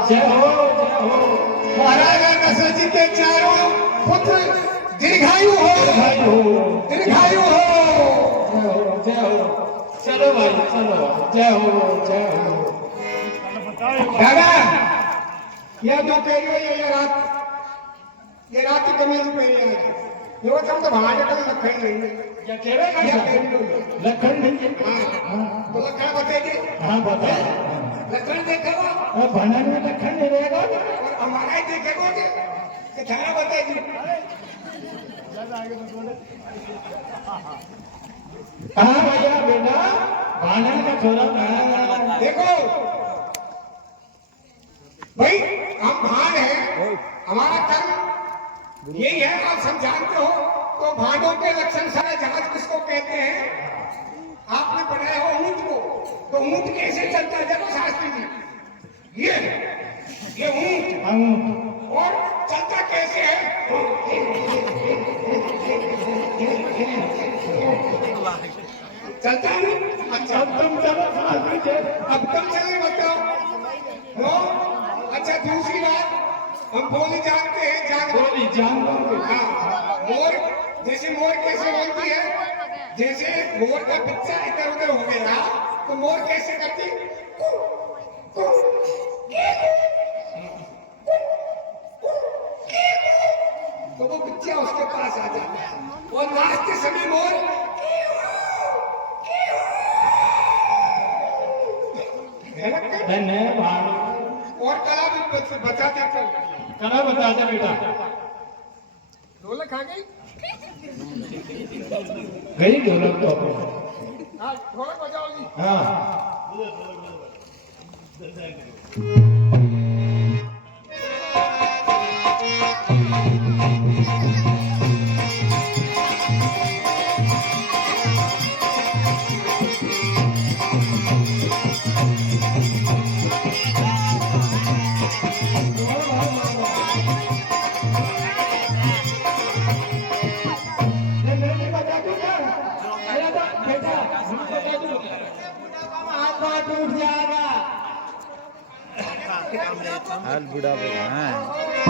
जय हो महाराजा दशरथ जी के चारों पुत्र दीर्घायु हो दीर्घायु हो जय हो चलो भाई चलो जय हो दादा यह जो पहली हुई है ये रात की कमी पहली आई ये वो तो भाड़ा का लखन नहीं है क्या कहेगा लखन नहीं तो लखन बताइए हाँ बता लखन देखेगा भनन में लखन नहीं रहेगा और हमारा ही देखेगा कि थाना बताइए हाँ भैया बेटा भनन का छोरा देखो भाई हम भान है हमारा कर्म यही है आप समझाते हो तो भानों के लक्षण सारे जहाज किसको कहते हैं आपने पढ़ाया हो ऊंट को तो ऊंट कैसे चलता है देखो शास्त्री जी ये ऊंट और चलता कैसे है चलता नहीं अच्छा अब तुम चलो शास्त्री जी अब तुम चले बताओ हो अच्छा दूसरी बात हम बोली जानते हैं बोली जान हाँ मोर जैसे मोर कैसे बोलती है जैसे मोर का बच्चा इधर उधर हो गया तो मोर कैसे करती कु, कु, तो वो बच्चा उसके पास आ जाता है और नाचते समय मोर धन्यवाद और कला भी बचाते थे कला बता दे बेटा ढोलक आ गई गई ढोलक तो हाँ ढोलक बजाओ जी हाँ हाल बुढ़ा हाँ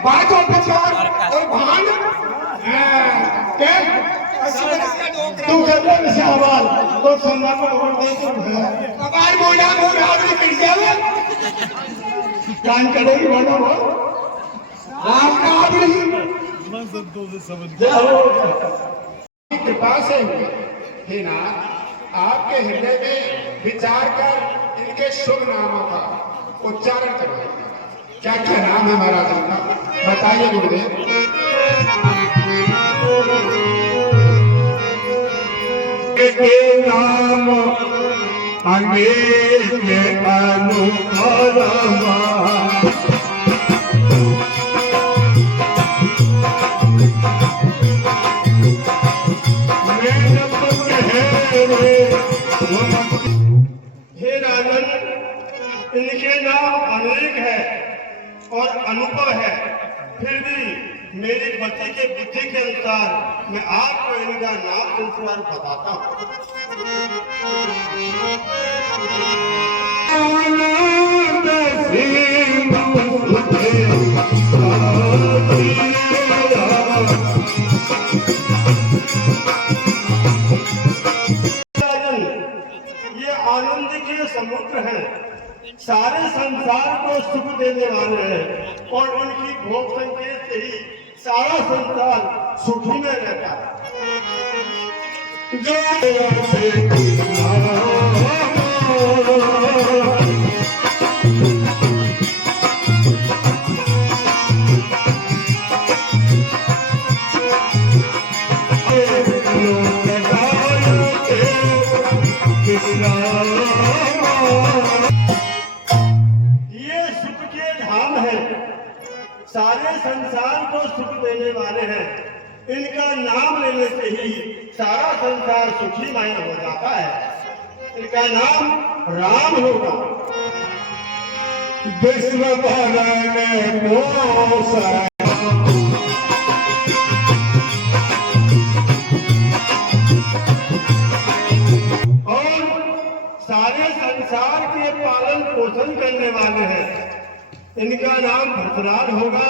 बात और विचार और भान तू करने में से आवाज तो सुनना को और दे तो अबार बोला मोर आदमी पिट जावे कान कड़ेगी बोलो वो आपका आदमी जय हो कृपा से हे नाथ आपके हृदय में विचार कर इनके शुभ नामों का उच्चारण करवाइए क्या क्या नाम है महाराज इनका बताइए गुरुदेव के नाम अंग्रेज के अनु हे राजन, इनके नाम अनेक है और अनुभव है, फिर भी मेरी पति के बुद्धि के अनुसार मैं आपको इनका नाम संस्कार बताता हूँ। ये आनंद के समुद्र हैं, सारे संसार को सुख देने वाले हैं और उनकी भोग संकेत से ही सारा संसार सुखी में रहता है। ये सुख के धाम है, सारे संसार को सुख देने वाले हैं, इनका नाम लेने से ही सारा संसार सुखीमय हो जाता है। इनका नाम राम होगा। विश्व और सारे संसार के पालन पोषण करने वाले हैं, इनका नाम भरतलाल होगा।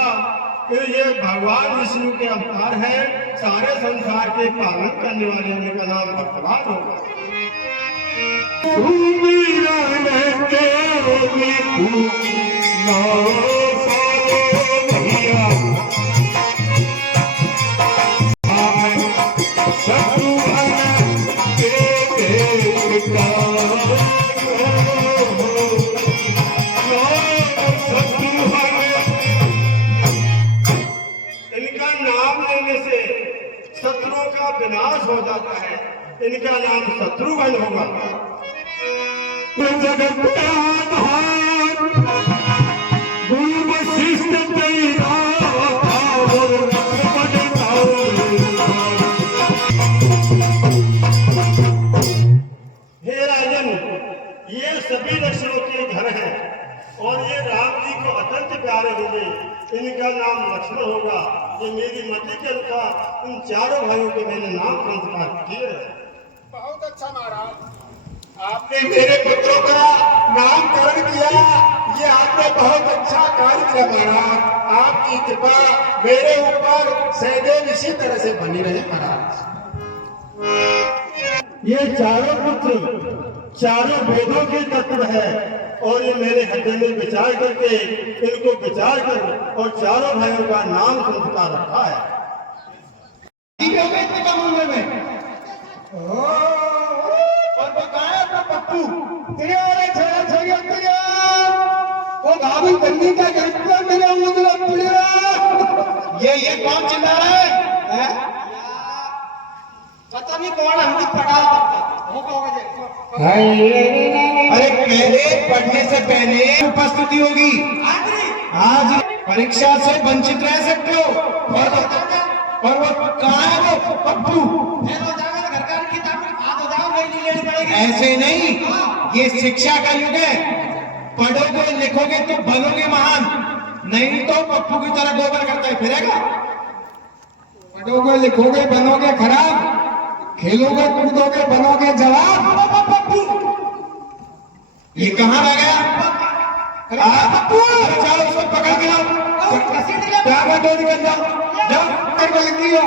फिर ये भगवान विष्णु के अवतार है, सारे संसार के पालन करने वाले, इनका नाम भरतलाल होगा। इनका नाम लेने से शत्रुओं का विनाश हो जाता है, इनका नाम शत्रुघ्न होगा। हे राजन, ये सभी लक्ष्मणों के घर हैं और ये राम जी को अत्यंत प्यारे होंगे, इनका नाम लक्ष्मण होगा। ये मेरी मति के अनुसार इन चारों भाइयों के मैंने नाम संस्कार किए। बहुत अच्छा महाराज, आपने मेरे पुत्रों का नामकरण किया, ये आपने बहुत अच्छा कार्य किया महाराज। आपकी कृपा मेरे ऊपर सदैव इसी तरह से बनी रहे महाराज। ये चारों पुत्र चारों वेदों के तत्व है और ये मेरे हृदय में विचार करके इनको विचार कर और चारों भाइयों का नाम संस्कार रखा है। और बताया था पप्पू तेरे वाले छोरा छोरी वो गावी बन्नी का गरीब मेरे उंगली पुलिया ये कौन चिल्ला रहा है? पता नहीं कौन हमको पढ़ा अरे पहले पढ़ने से पहले उपस्थिति होगी। आज परीक्षा से वंचित रह सकते हो और वो कहाँ है वो पप्पू? ऐसे नहीं, ये शिक्षा का युग है, पढ़ोगे लिखोगे तो बनोगे महान, नहीं तो पप्पू की तरह गोबर करता है फिरेगा। पढ़ोगे लिखोगे बनोगे खराब, खेलोगे कूदोगे बनोगे जवाब। पप्पू ये कहाँ रह गया? पप्पू जाओ उसको पकड़ के लाओ, दो निकल जाओ, जाओ मेरे को लिख दियो।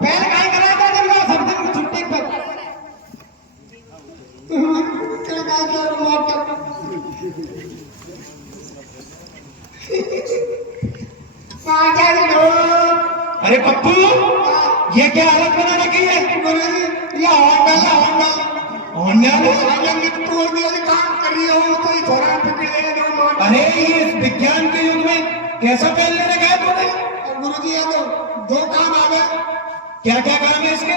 पहले कहीं कराया था जब सब दिन छुट्टी पर अरे पप्पू ये क्या हालत बना रखी है? ये अरे ये विज्ञान के युग में कैसा पहन लेने गए तूने? गुरु जी तो दो काम आ गए। क्या क्या काम है इसके?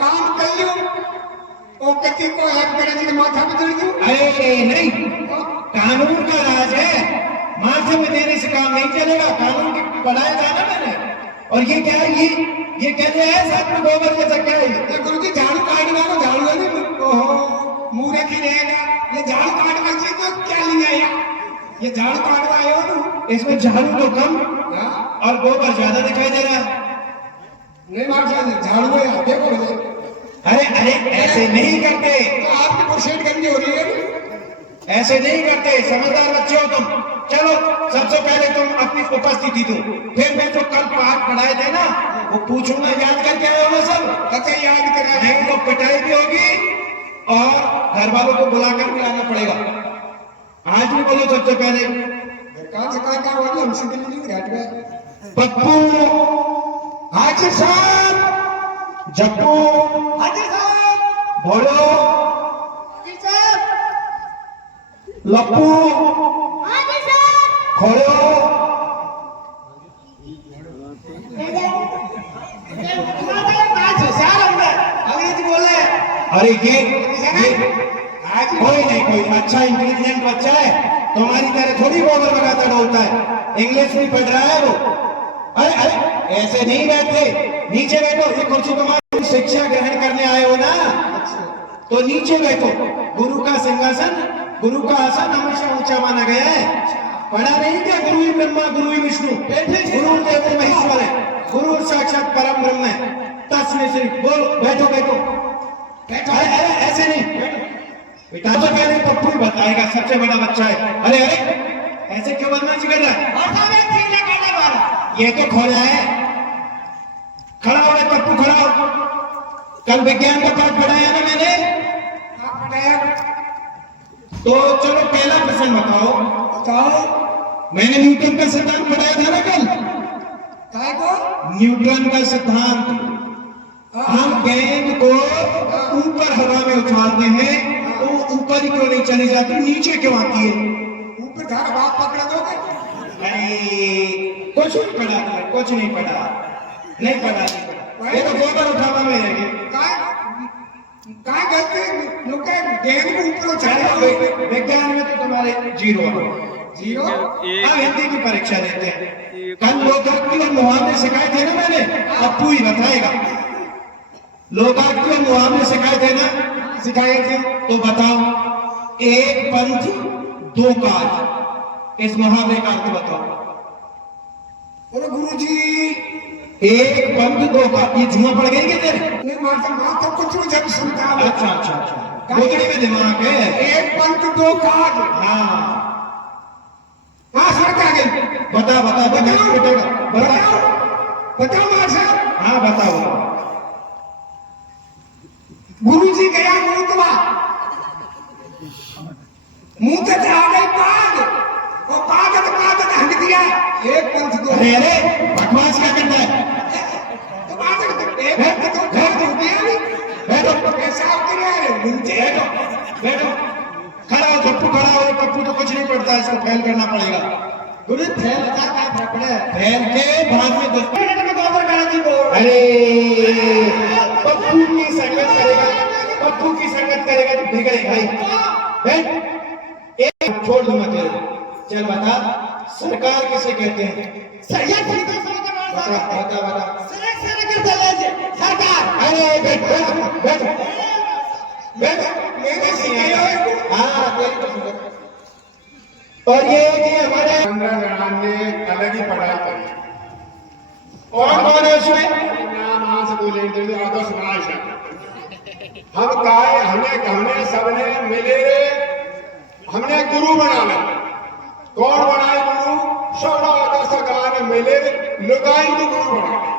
काम कर लो और कच्ची को हेल्प करने के माथा पे चढ़ दो। अरे नहीं, कानून का राज है, मार्च में देने से काम नहीं चलेगा, कानून की पढ़ाया जाना मैंने। और ये क्या है, ये कहते हैं साथ में गोबर जैसा क्या है, ये गुरु जी झाड़ू काटना तो झाड़ू है नहीं, ओहो मुंह रखी रहेगा, ये झाड़ू काटवा चाहिए तो क्या लिया यार, ये झाड़ू काटवाए हो तो इसमें झाड़ू तो कम और गोबर ज्यादा दिखाई दे रहा है। नहीं मार झाड़ू है आप देखो, अरे अरे ऐसे नहीं करते, तो आपकी पुरशेट गंदी हो रही है, ऐसे नहीं करते, समझदार बच्चे हो तुम। चलो सबसे पहले तुम अपनी उपस्थिति दो, फिर मैं जो कल पाठ पढ़ाए थे ना वो पूछूंगा, याद करके आए हो ना सब? कते याद करा है, तो पिटाई भी होगी और घर वालों को बुलाकर भी आना पड़ेगा। आज भी बोलो सबसे पहले कहाँ से कहाँ होगी, हमसे दिल्ली घाट में पप्पू हाजी साहब, जप्पू हाजी साहब, भोलो हाजी साहब, लप्पू हाजी साहब, खोलो अंग्रेजी बोल रहे हैं। अरे ये कोई नहीं, कोई अच्छा इंटेलिजेंट बच्चा है, तुम्हारी तरह थोड़ी गोबर लगाता डोलता है, इंग्लिश भी पढ़ रहा है वो। अरे अरे ऐसे नहीं बैठते, नीचे बैठो, ये कुर्सी तुम्हारी शिक्षा ग्रहण करने आए हो ना, तो नीचे बैठो। गुरु का सिंहासन, गुरु का आसन हमेशा ऊंचा माना गया है। पढ़ा नहीं क्या, गुरु ही ब्रह्मा गुरु ही विष्णु, गुरु देव महेश्वर है, गुरु साक्षात परम ब्रह्म है, तस्मै श्री बोल। बैठो बैठो बैठो, अरे ऐसे नहीं बेटा, तो पहले पप्पू ही बताएगा, सबसे बड़ा बच्चा है। अरे अरे ऐसे क्यों बदमाशी कर रहा है, ये तो खोला है, खड़ा हो पप्पू, खड़ा हो। कल विज्ञान का पाठ पढ़ाया ना मैंने, पढ़ाया, तो चलो पहला प्रश्न बताओ। मैंने न्यूटन का सिद्धांत पढ़ाया था ना कल, न्यूटन का सिद्धांत। हम गेंद को ऊपर हवा में उछालते हैं तो ऊपर ही क्यों नहीं चली जाती, नीचे क्यों आती है? ऊपर धारा बात पकड़ दोगे? अरे कुछ नहीं पढ़ा, कुछ नहीं पढ़ा, नहीं पढ़ा, ये तो गोबर उठावा में रहेंगे। गेंद को ऊपर उछाले, विज्ञान में तो तुम्हारे जीरो जीरो। अब हिंदी की परीक्षा देते हैं। कल लोकार्पण और मुहावरे सिखाए थे ना मैंने, अब ही बताएगा। लोकार्पण और मुहावरे सिखाए थे ना, सिखाए थे, तो बताओ एक पंथ दो काज, इस मुहावरे का अर्थ बताओ। बोलो गुरुजी, एक पंथ दो काज, ये जुआ पड़ गई क्या तेरे? नहीं माता कुछ नहीं, जब सुनता। अच्छा अच्छा अच्छा, गोदड़ी में दिमाग है। एक पंथ दो काज, हाँ हाँ सर, क्या गई? बता बता बताओ बेटा, बताओ बताओ मार साहब। हाँ बताओ। गुरुजी गया मूतवा, मुंह से आ गई पाग, और पाग हंक दिया। एक पंथ दो, अरे बकवास क्या करता है? तो एक पंथ दो काज हो गया। बैठो, पेशाब कर रहे हैं, बैठो बैठो, खड़ा हो पप्पू, खड़ा हो। पप्पू तो कुछ नहीं पड़ता, इसको फेल करना पड़ेगा। गुरु फेल फेल के बाद में गोबर करा जी बोल। अरे पप्पू की संगत करेगा, पप्पू की संगत करेगा तो बिगड़ेगा ही। एक छोड़ दूंगा तेरे, चल बता सरकार किसे कहते हैं? बता बता बता, सरकार। अरे बैठ बैठ बैठ, हाँ तेरी तो सुनो। और ये हमारे 15 जवान ने अलग ही पढ़ाई करी। कौन कौन है उसमें? नाम यहाँ से बोले आदर्श समाज है। हम काय हमने सबने मिले, हमने गुरु बनाना। कौन बनाए गुरु? सोना आदर्श गान मिले, लुगाई को गुरु बनाए।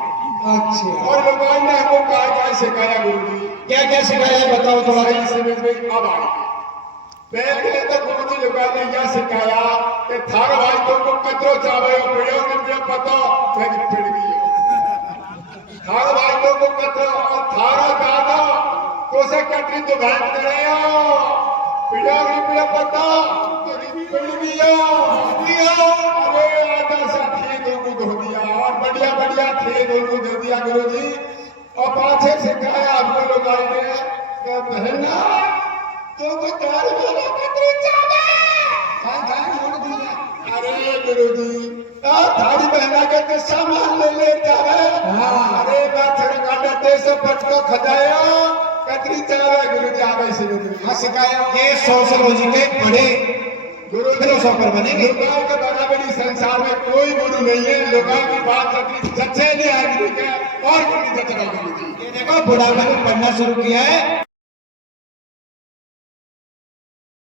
अच्छा, और लुगाई ने हमको काय काय सिखाया गुरु जी? क्या क्या सिखाया बताओ थोड़ा। समझ में अब आ गई। पहले तो गुरु जी लुगाई ने यह सिखाया कि थार भाई तुमको कचरो चावे पिड़ो मुझे पता मैं पिड़ गई। थार भाई तुमको कचरो और थारा दादा तो से कटरी तो भाग करे पिड़ो पिड़ो पता तेरी पिड़ गया। अरे आधा साथी तुमको धो दिया और बढ़िया बढ़िया थे तुमको दे दिया गुरु जी। और पाछे सिखाया आपको लुगाई ने बहना तो तार वाला कतरी चावे। गुरुजी थाड़ी बहना के तो सामान ले लेता है अरे बात काटा ते से पटको खजाया कतरी चलावे गुरुजी आगे से गुरुजी सिखाया के सोशलॉजी के पढ़े गुरु फिलोसोफर बनेंगे लोगों के बराबरी संसार में कोई गुरु नहीं है लोगों की बात रखनी जच्चे नहीं आदमी के और गुरु जचेगा गुरुजी देखो बुढ़ापे में पढ़ना शुरू किया है